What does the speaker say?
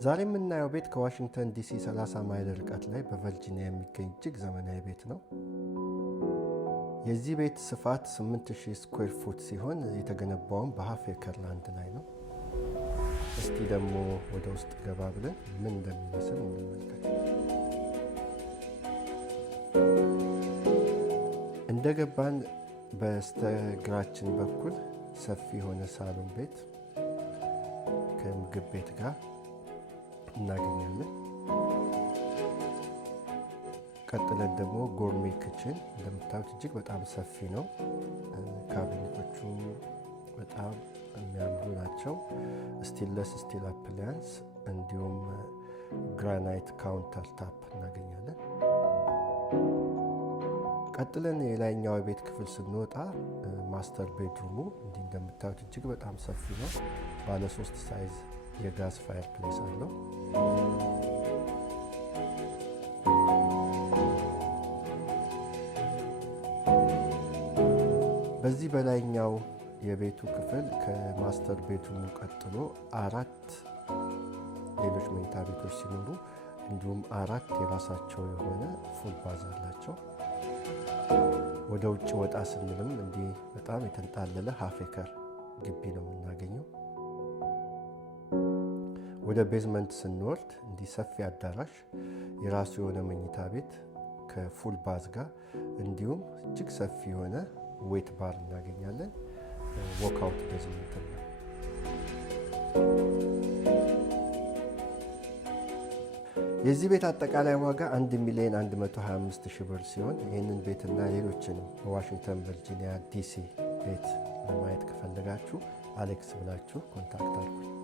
ዛሬ የምናየው ቤት ከዋሽንግተን ዲሲ 30 ማይል ርቀት ላይ በቨርጂኒያ የሚገኝ እጅግ ዘመናዊ ቤት ነው። የዚህ ቤት ስፋት 8000 ስኩዌር ፉት ሲሆን የተገነባውም በሃፍ ኤከር ላንድ ላይ ነው። እስቲ ደግሞ ወደ ውስጥ ገባ ብለን ምን እንደሚመስል እንመልከት። እንደገባን በስተግራችን በኩል ሰፊ የሆነ ሳሎን ቤት ከምግብ ቤት ጋር እናገኛለን። ቀጥለን ደግሞ ጎርሜ ክችን እንደምታዩት እጅግ በጣም ሰፊ ነው። ካቢኔቶቹ በጣም የሚያምሩ ናቸው። ስቴንለስ ስቲል አፕላያንስ እንዲሁም ግራናይት ካውንተር ታፕ እናገኛለን። ቀጥለን የላይኛው ቤት ክፍል ስንወጣ ማስተር ቤድሩሙ እንዲህ እንደምታዩት እጅግ በጣም ሰፊ ነው። ባለ 3 ሳይዝ የጋዝ ፋየር ፕሌስ አለው። በዚህ በላይኛው የቤቱ ክፍል ከማስተር ቤድሩሙ ቀጥሎ 4 ሌሎች መኝታ ቤቶች ሲኖሩ እንዲሁም 4 የራሳቸው የሆነ ፉል ባዝ አላቸው። ወደ ውጭ ወጣ ስንልም እንዲህ በጣም የተንጣለለ ሃፍ ኤከር ግቢ ነው የምናገኘው። ወደ ቤዝመንት ስንወርድ እንዲህ ሰፊ አዳራሽ የራሱ የሆነ መኝታ ቤት ከፉል ባዝ ጋር እንዲሁም እጅግ ሰፊ የሆነ ዌት ባር እናገኛለን። ዎክአውት ቤዝመንት ነው። የዚህ ቤት አጠቃላይ ዋጋ 1,125,000 ብር ሲሆን ይህንን ቤትና ሌሎችንም በዋሽንግተን ቨርጂኒያ ዲሲ ቤት ለማየት ከፈለጋችሁ አሌክስ ብላችሁ ኮንታክት አድርጉኝ።